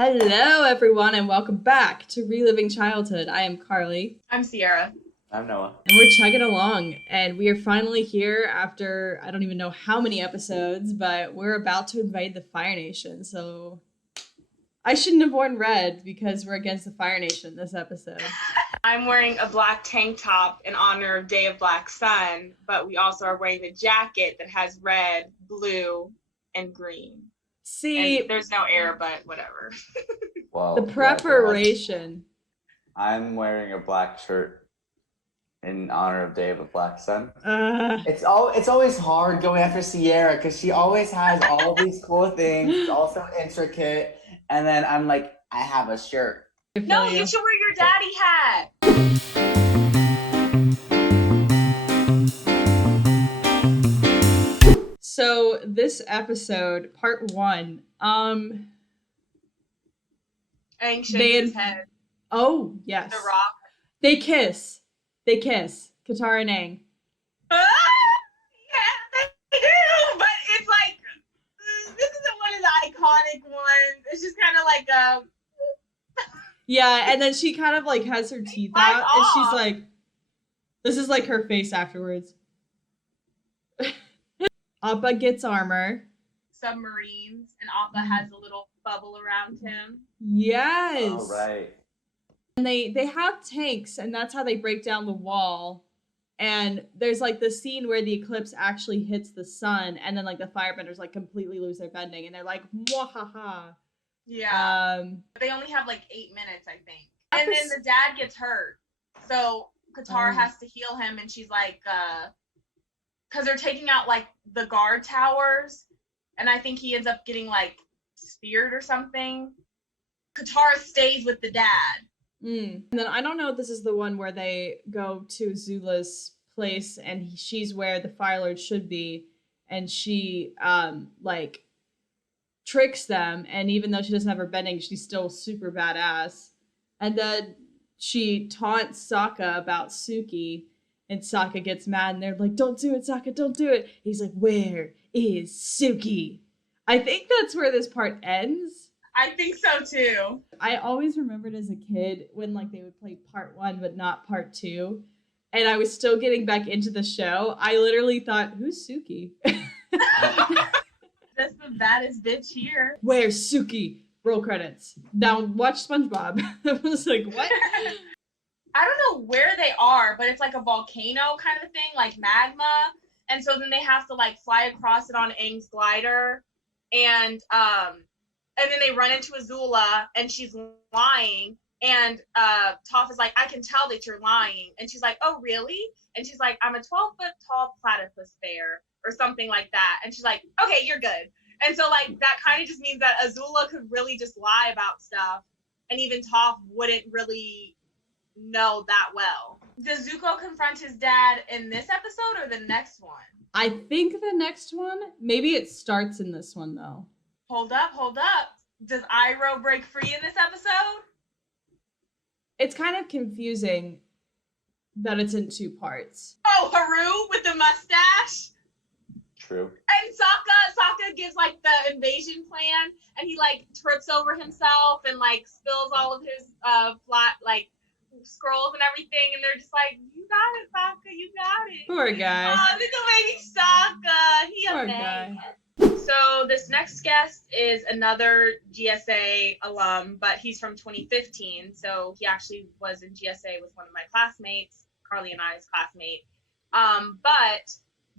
Hello, everyone, and welcome back to Reliving Childhood. I am Carly. I'm Sierra. I'm Noah. And we're chugging along, and we are finally here after I don't even know how many episodes, but we're about to invade the Fire Nation. So I shouldn't have worn red because we're against the Fire Nation this episode. I'm wearing a black tank top in honor of Day of Black Sun, but we also are wearing the jacket that has red, blue, and green. See, and there's no air, but whatever. Well, the preparation. I'm wearing a black shirt in honor of Day of the Black Sun. It's always hard going after Sierra because she always has all these cool things. It's also intricate, and then I'm like, I have a shirt. No, you should wear your daddy hat. So this episode, part one, And shake his head. Oh, yes. The Rock. They kiss. Katara and Aang. Yeah, they do, but it's like, this isn't one of the iconic ones. It's just kind of like a... Yeah, and then she kind of like has her teeth out, and she's like, this is like her face afterwards. Appa gets armor. Submarines, and Appa has a little bubble around him. Yes. Oh, right. And they have tanks, and that's how they break down the wall. And there's like the scene where the eclipse actually hits the sun, and then like the firebenders like completely lose their bending, and they're like, "Mwahaha." Yeah. They only have like 8 minutes, I think. And then the dad gets hurt, so Katara has to heal him, and she's like, because they're taking out like the guard towers, and I think he ends up getting like speared or something. Katara stays with the dad. And then I don't know if this is the one where they go to Zula's place and she's where the Fire Lord should be, and she like tricks them, and even though she doesn't have her bending, she's still super badass. And then she taunts Sokka about Suki, and Sokka gets mad, and they're like, "Don't do it, Sokka, don't do it." He's like, "Where is Suki?" I think that's where this part ends. I think so too. I always remembered as a kid when like they would play part one but not part two, and I was still getting back into the show. I literally thought, "Who's Suki?" That's the baddest bitch here. Where's Suki? Roll credits. Now watch SpongeBob. I was like, what? I don't know where they are, but it's like a volcano kind of thing, like magma. And so then they have to like fly across it on Aang's glider, and then they run into Azula, and she's lying, and Toph is like, "I can tell that you're lying," and she's like, "Oh, really?" And she's like, "I'm a 12-foot tall platypus bear," or something like that, and she's like, "Okay, you're good." And so like that kind of just means that Azula could really just lie about stuff, and even Toph wouldn't really know that well. Does Zuko confront his dad in this episode or the next one? I think the next one. Maybe it starts in this one though. Hold up. Does Iroh break free in this episode? It's kind of confusing that it's in two parts. Oh, Haru with the mustache? True. And Sokka gives like the invasion plan, and he like trips over himself and like spills all of his flat like scrolls and everything, and they're just like, "You got it, Sokka, you got it." Poor guy. Oh, little baby Sokka, he Poor amazing. guy. So this next guest is another GSA alum, but he's from 2015. So he actually was in GSA with one of my classmates, Carly and I's classmate. But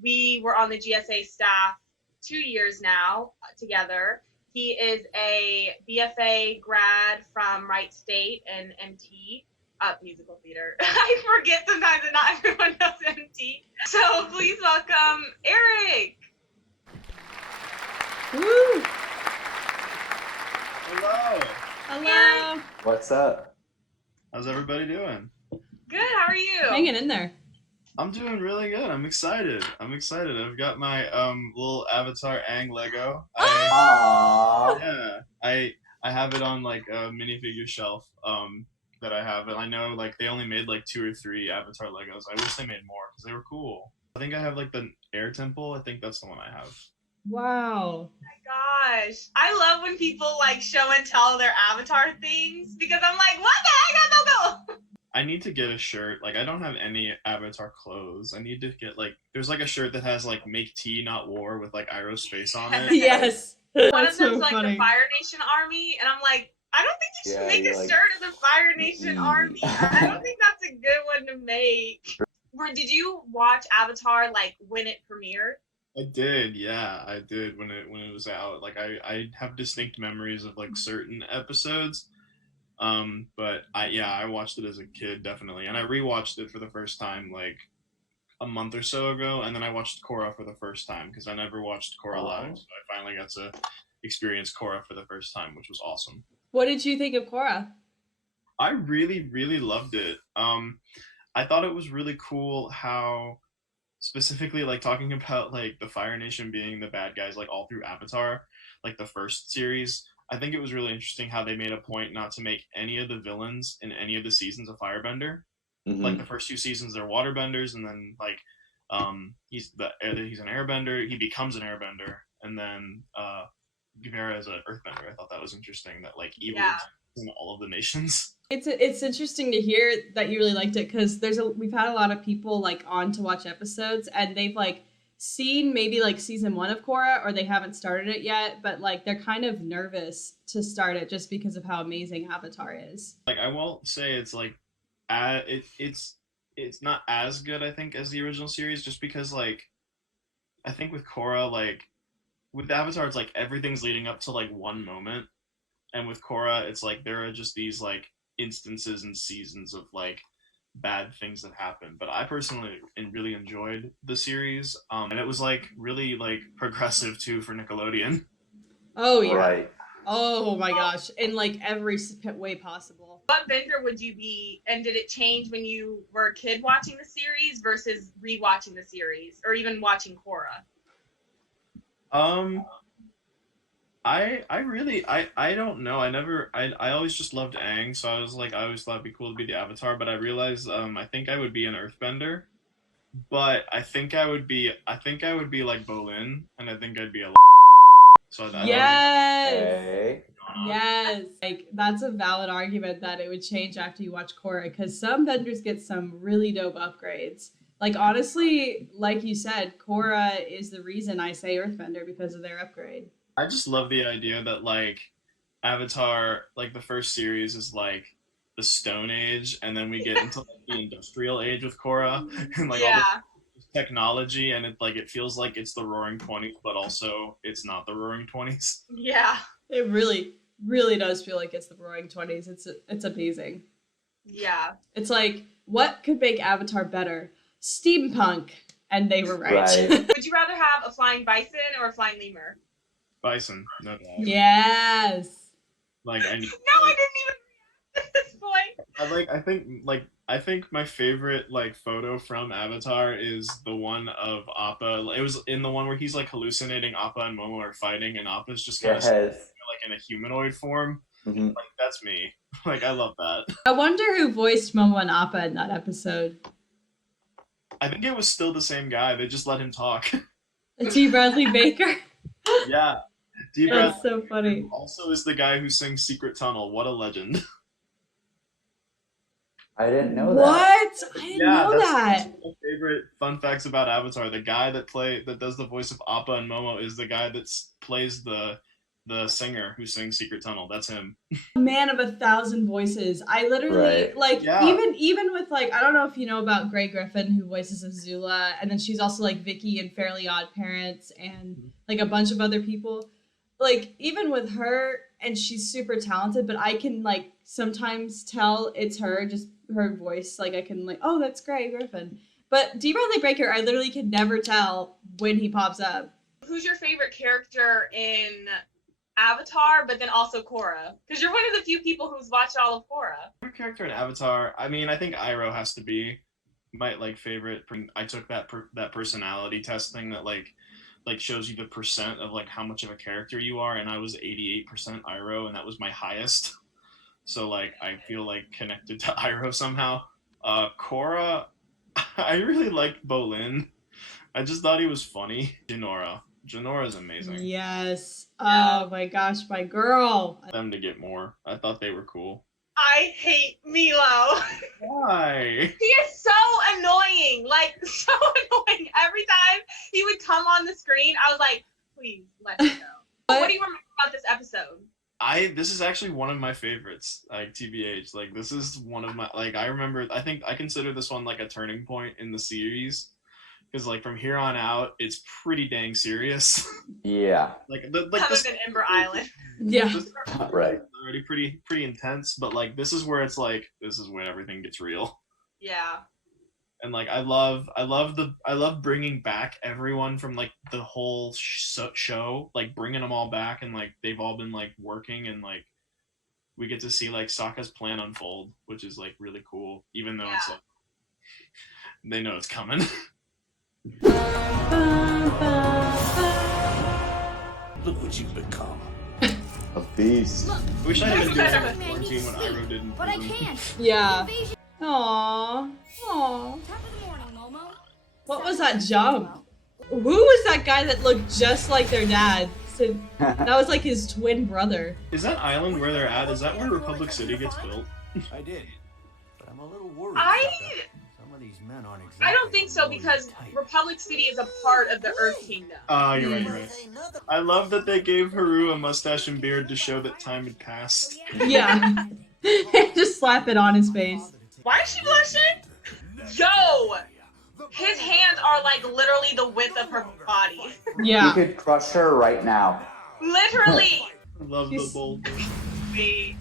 we were on the GSA staff 2 years now together. He is a BFA grad from Wright State and MT, musical theater. I forget sometimes that not everyone knows MT. So please welcome Erick. Woo! Hello. Hello. What's up? How's everybody doing? Good. How are you? Hanging in there. I'm doing really good. I'm excited. I've got my little Avatar Aang Lego. Aww. I have it on like a minifigure shelf that I have, and I know like they only made like 2 or 3 Avatar Legos. I wish they made more because they were cool. I think I have like the Air Temple. I think that's the one I have. Wow. Gosh, I love when people like show and tell their avatar things because I'm like, what the heck? Go. I need to get a shirt. Like, I don't have any Avatar clothes. I need to get like, there's like a shirt that has like "Make Tea, Not War" with like Iroh's face on it. Yes. One That's of them's so like funny. the Fire Nation Army, and I'm like, I don't think you should Yeah, make you're a like, shirt of the Fire Nation mm. Army. I don't think that's a good one to make. Did you watch Avatar like when it premiered? I did, yeah, I did when it was out. Like, I have distinct memories of like certain episodes. But I watched it as a kid definitely, and I rewatched it for the first time like a month or so ago, and then I watched Korra for the first time because I never watched Korra live, so I finally got to experience Korra for the first time, which was awesome. What did you think of Korra? I really, really loved it. I thought it was really cool how specifically like talking about like the Fire Nation being the bad guys like all through Avatar, like the first series. I think it was really interesting how they made a point not to make any of the villains in any of the seasons a firebender. Mhm. Like the first 2 seasons they're waterbenders, and then like he's an airbender, he becomes an airbender, and then Guevara is an earthbender. I thought that was interesting that like evil Yeah. is in all of the nations. It's interesting to hear that you really liked it because we've had a lot of people like on to watch episodes and they've like seen maybe like season 1 of Korra or they haven't started it yet, but like they're kind of nervous to start it just because of how amazing Avatar is. Like I won't say it's like it's not as good I think as the original series, just because like I think with Korra, like with Avatar it's like everything's leading up to like one moment, and with Korra it's like there are just these like instances and seasons of like bad things that happen. But I personally really enjoyed the series, and it was like really like progressive too for Nickelodeon. Oh yeah. Right. Oh my gosh, in like every way possible. What bender would you be, and did it change when you were a kid watching the series versus rewatching the series, or even watching Korra? I don't know. I always just loved Aang, so I was like I always thought it'd be cool to be the Avatar, but I realized I think I would be an Earthbender, but I think I would be like Bolin, and I think I'd be a so I Yes. Okay. Yes. Like that's a valid argument that it would change after you watch Korra because some benders get some really dope upgrades. Like honestly, like you said, Korra is the reason I say Earthbender because of their upgrade. I just love the idea that like Avatar, like the first series is like the Stone Age, and then we get into like the Industrial Age with Korra, and like all Yeah. this technology, and it feels like it's the Roaring Twenties, but also it's not the Roaring Twenties. Yeah. It really, really does feel like it's the Roaring Twenties. It's amazing. Yeah. It's like what could make Avatar better? Steampunk, and they were right. Right. Would you rather have a flying bison or a flying lemur? Bison, no doubt. Yes. Like I need. No, I didn't even at this point. I think my favorite like photo from Avatar is the one of Appa. It was in the one where he's like hallucinating Appa and Momo are fighting, and Appa's just kind of Yes. like in a humanoid form. Mhm. Like that's me. Like I love that. I wonder who voiced Momo and Appa in that episode. I think it was still the same guy. They just let him talk. T. Bradley Baker. Yeah. D. That's Bradley so funny. also is the guy who sings Secret Tunnel. What a legend. I didn't know that. What? I didn't know that's that. one of my favorite fun facts about Avatar. The guy that does the voice of Appa and Momo is the guy that plays the singer who sings Secret Tunnel. That's him. Man of 1,000 voices. I literally Right. like Yeah. even with like I don't know if you know about Grey Griffin who voices Azula, and then she's also like Vicky in Fairly Odd Parents and like a bunch of other people. Like even with her, and she's super talented, but I can like sometimes tell it's her, just her voice. Like I can like, oh, that's Grey Griffin. But D. Bradley Baker, I literally can never tell when he pops up. Who's your favorite character in Avatar, but then also Korra? Because you're one of the few people who's watched all of Korra. Favorite character in Avatar. I mean, I think Iroh has to be my like favorite. I took that personality test thing that like shows you the percent of like how much of a character you are, and I was 88% Iroh, and that was my highest. So like I feel like connected to Iroh somehow. Korra, I really liked Bolin. I just thought he was funny. Jinora. Janora's amazing. Yes. Yeah. Oh my gosh, my girl. Them to get more. I thought they were cool. I hate Milo. Why? He is so annoying. Like, so annoying. Every time he would come on the screen, I was like, please, let me go. What do you remember about this episode? This is actually one of my favorites, like TBH. Like this is one of my I think I consider this one like a turning point in the series. Because like from here on out, it's pretty dang serious. Yeah. Other than Ember Island. Yeah. Right. Already pretty intense, but like this is where it's like this is when everything gets real. Yeah. And like I love bringing back everyone from like the whole show, like bringing them all back, and like they've all been like working, and like we get to see like Sokka's plan unfold, which is like really cool, even though it's like they know it's coming. Look what you've become. A beast. I wish I had been doing quarantine when Iroh didn't. But I can't. Yeah. Aww. Aww. Top of the morning, Momo. What was that jump? Who was that guy that looked just like their dad? So that was like his twin brother. Is that island where they're at? Is that where Republic City gets built? I did, but I'm a little worried. Some of these men aren't exactly. I don't think so, because Republic City is a part of the Earth Kingdom. You're right. I love that they gave Haru a mustache and beard to show that time had passed. Yeah. Just slap it on his face. Why is she blushing? Yo! His hands are like literally the width of her body. You Yeah. could crush her right now. Literally! I love the bold. Wait.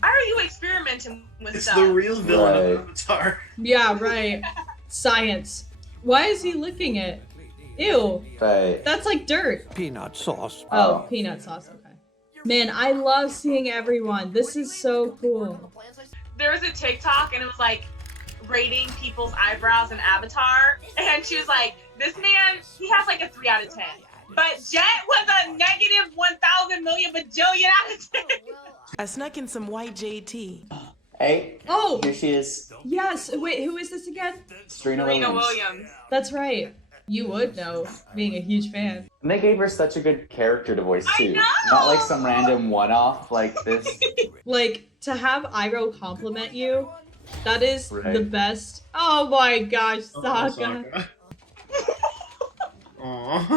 Why are you experimenting with It's stuff? the real villain Right. of Avatar. Yeah, right. Science. Why is he licking it? Ew. Right. That's like dirt. Peanut sauce. Oh, peanut sauce. Okay. Man, I love seeing everyone. This is so cool. There was a TikTok and it was like rating people's eyebrows in Avatar, and she was like, this man, he has like a 3 out of 10. But Jet was a negative 1,000 million bajillion out of 10. I snuck in some white JT. Hey, Oh, here she is, yes. Wait, who is this again? Serena Serena Williams. Williams. That's right. You would know, being a huge fan. And they gave her such a good character to voice I too. know! Not like some random one-off like this. Like, to have Iroh compliment you, that is Right. the best. Oh my gosh, Sokka. Aww.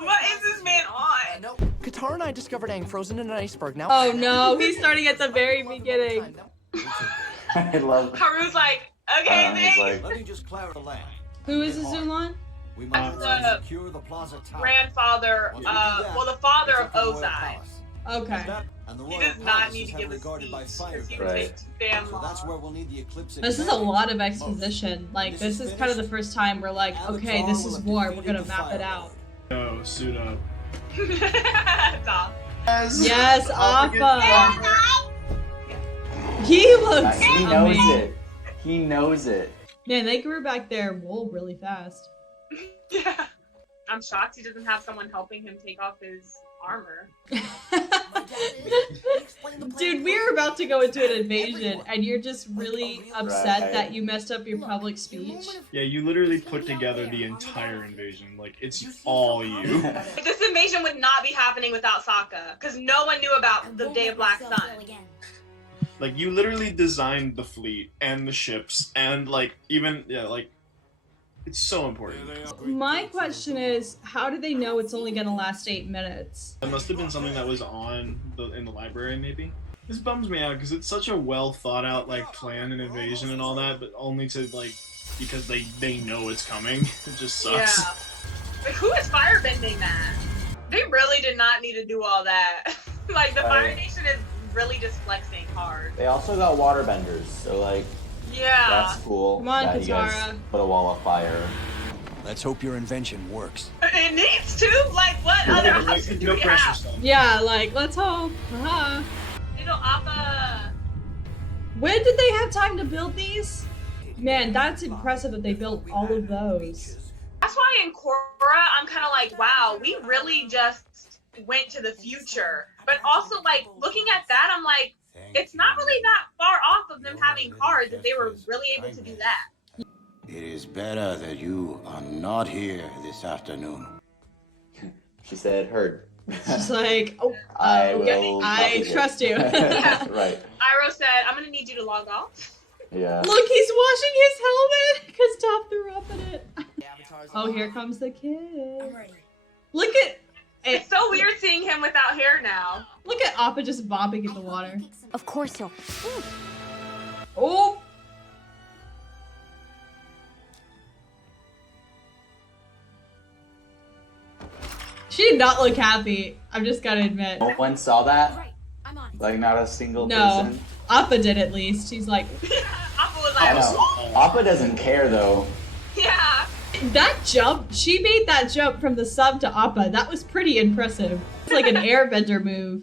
What is this man on? Katara and I discovered Aang frozen in an iceberg. Now. Oh no, he's starting at the very beginning. I love. Haru's like, okay, He's thanks. like, Let me just clear the land. Who is Azulon? We That's must the secure the plaza tower. Grandfather, Once we do that, well, the father it's of up to the royal Ozai. palace. Okay. And the He royal does not palace need is to give a heavily guarded by speech fire because he guards. would Right. take damn So that's long. where we'll need the eclipse. This is a lot of exposition. Like, this is kind of the first time we're like, okay, this is war, we're gonna map it out. Yo, suit up. Stop. Yes, Appa! Stop. He looks he knows amazing. it. He knows it. Man, they grew back their wool really fast. Yeah. I'm shocked he doesn't have someone helping him take off his armor. Dude, we are about to go into an invasion, and you're just really upset Right. that you messed up your public speech. Yeah, you literally put together the entire invasion. Like, it's all you. This invasion would not be happening without Sokka, because no one knew about the Day of Black Sun. Like, you literally designed the fleet and the ships and, like, even, yeah, like, it's so important. My question is, how do they know it's only gonna last 8 minutes? That must have been something that was in the library, maybe. This bums me out because it's such a well thought out like plan and invasion and all that, but only to like because they know it's coming. It just sucks. Yeah. Like, who is firebending that? They really did not need to do all that. Like, the Fire Right. Nation is really just flexing hard. They also got waterbenders, so like Yeah. that's cool. Come on, that you guys Katara. put a wall of fire. Let's hope your invention works. It needs to. Like, what other Like, options do no we pressure have? stuff. Yeah, like, let's hope. Haha. Little Appa. When did they have time to build these? Man, that's impressive that they built all of those. That's why in Korra, I'm kind of like, wow, we really just went to the future. But also, like, looking at that, I'm like, it's not really that far off of them having cars if they were really able to do that. It is better that you are not here this afternoon. She said, heard. She's like, oh, I okay, will I copy it. trust you. Right. Iroh said, I'm gonna need you to log off. Yeah. Look, he's washing his helmet because Toph threw up in it. Oh, here comes the kid. I'm ready. Look at It's so weird seeing him without hair now. look at Appa just bobbing in the water. Of course he'll. Oh. She did not look happy. I'm just gotta admit. No one saw that? Right, I'm on it. Like, not a single No. person? Appa did at least. He's like, Appa was I like, know. Appa doesn't care, though. yeah. that jump. She made that jump from the sub to Appa. That was pretty impressive. It's like an airbender move.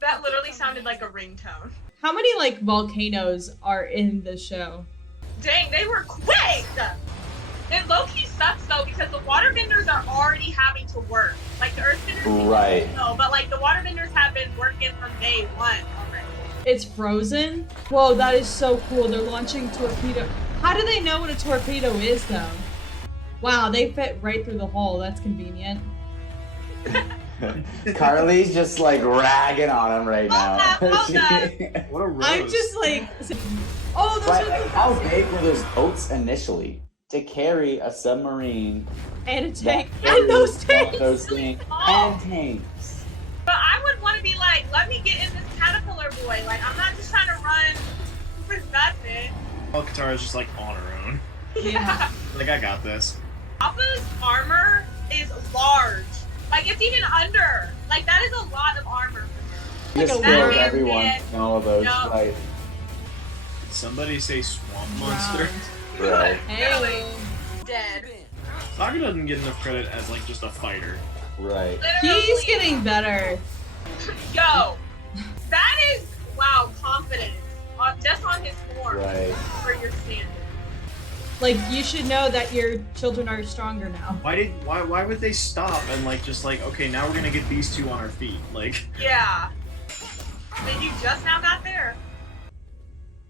That literally sounded like a ringtone. How many like volcanoes are in the show? Dang, they were quick! It low-key sucks though because the waterbenders are already having to work. Like the earthbenders, Right. no, but like the waterbenders have been working from day one already. It's frozen. Whoa, that is so cool. They're launching torpedo. How do they know what a torpedo is though? Wow, they fit right through the hole. That's convenient. Carly's just like ragging on him right now. Hold on. What a rose. I'm just like, oh, those But are like, the how big were those boats initially to carry a submarine? and a tank that and those carries tanks. those things and tanks. But I would want to be like, let me get in this caterpillar boy. Like, I'm not just trying to run with nothing. Well, Katara's just like on her own. Yeah. Like, I got this. Appa's armor is large. Like, it's even under. Like, that is a lot of armor. You just Like a feel worm. like everyone Yeah. in all of those, No. right? Did somebody say swamp monster? Right. Hey. Dead. Sokka doesn't get enough credit as like just a fighter. Right. Literally. He's getting better. Yo, that is, wow, confidence. Just on his form. Right. For your standard. Like, you should know that your children are stronger now. Why would they stop and like just like, okay, now we're gonna get these two on our feet? Like, Yeah. Then you just now got there.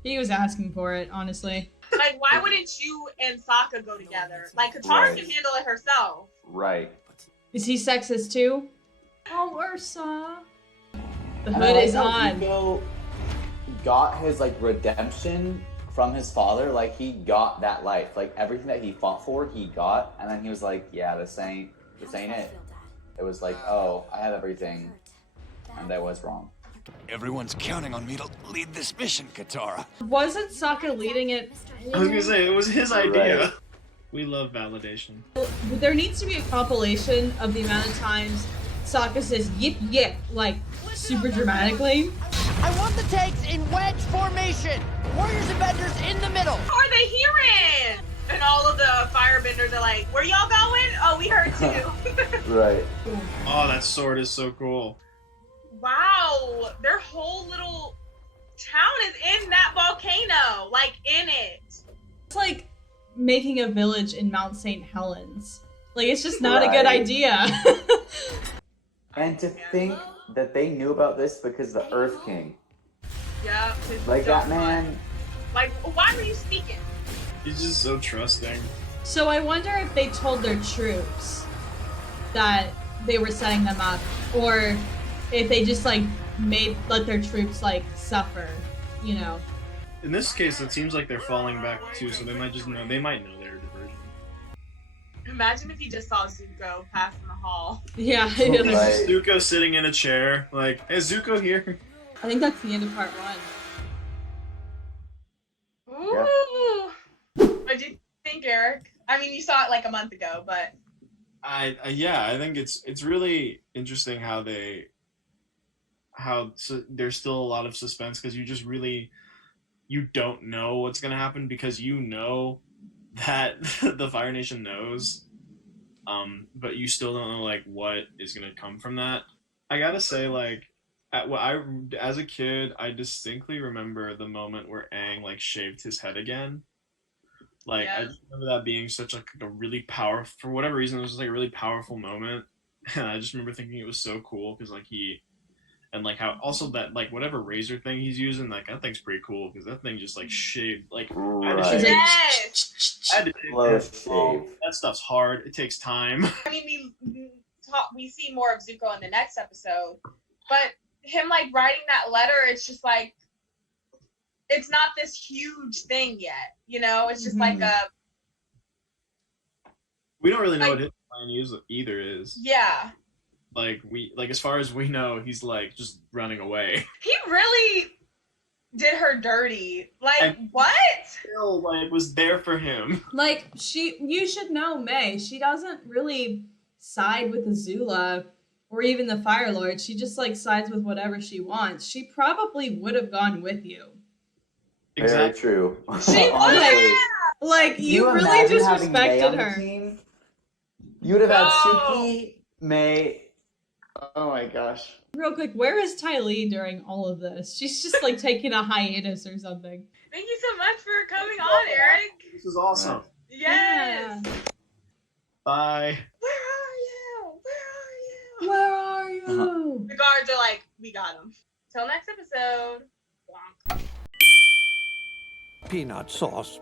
He was asking for it, honestly. Like, why wouldn't you and Sokka go together? Like, Katara Right. can handle it herself. Right. Is he sexist too? Oh, Ursa. The And hood I like is how on. Hugo got his like redemption from his father. Like he got that life. Like everything that he fought for, he got. And then he was like, "Yeah, this ain't it." It was like, "Oh, I have everything, and I was wrong." Everyone's counting on me to lead this mission, Katara. Wasn't Sokka leading it? I was gonna say it was his idea. Right. We love validation. There needs to be a compilation of the amount of times Sokka says yip yip, like super dramatically. I want the tanks in wedge formation. Warriors and benders in the middle. How are they hearing? And all of the firebenders are like, where y'all going? Oh, we heard too. Right. Oh, that sword is so cool. Wow, their whole little town is in that volcano. Like, in it. It's like making a village in Mount St. Helens. Like, it's just not a good Right. idea. And to think that they knew about this because the Earth King, Yeah. like that man. Like, why were you speaking? He's just so trusting. So I wonder if they told their troops that they were setting them up, or if they just like let their troops like suffer, you know. In this case, it seems like they're falling back too, so they might know their diversion. Imagine if you just saw Zuko pass in the hall. Yeah, Right. Zuko sitting in a chair, like, hey, Zuko here. I think that's the end of part 1. Ooh. What'd you think, Eric? I mean, you saw it like a month ago, but Yeah, I think it's really interesting how there's still a lot of suspense because you don't know what's gonna happen because you know that the Fire Nation knows, but you still don't know like what is gonna come from that. I gotta say, like, as a kid, I distinctly remember the moment where Aang like shaved his head again. Like, Yeah. I just remember that being such like a really powerful, for whatever reason, it was just like a really powerful moment. And I just remember thinking it was so cool because like and like how also that like whatever razor thing he's using, like that thing's pretty cool because that thing just like shaved like I had to Right. She's shave- like, Yes! I had to shave Close that. Oh, shave. that stuff's hard. It takes time. I mean, we we see more of Zuko in the next episode, but him like writing that letter, it's just like it's not this huge thing yet, you know. It's just like a. We don't really know like, what his plan either is. Yeah. Like as far as we know, he's like just running away. He really did her dirty. Like And what? Still like was there for him. Like you should know May. She doesn't really side with Azula or even the Fire Lord. She just like sides with whatever she wants. She probably would have gone with you. Very true. She Honestly, like you really imagine having May on disrespected the her. team? You would have had No. Suki, May. Oh my gosh. Real quick, where is Ty Lee during all of this? She's just like taking a hiatus or something. Thank you so much for coming on, Eric. This is awesome. Yes. Yeah. Bye. Where are you? Where are you? Where are you? The guards are like, we got him. Till next episode. Bonk. Peanut sauce.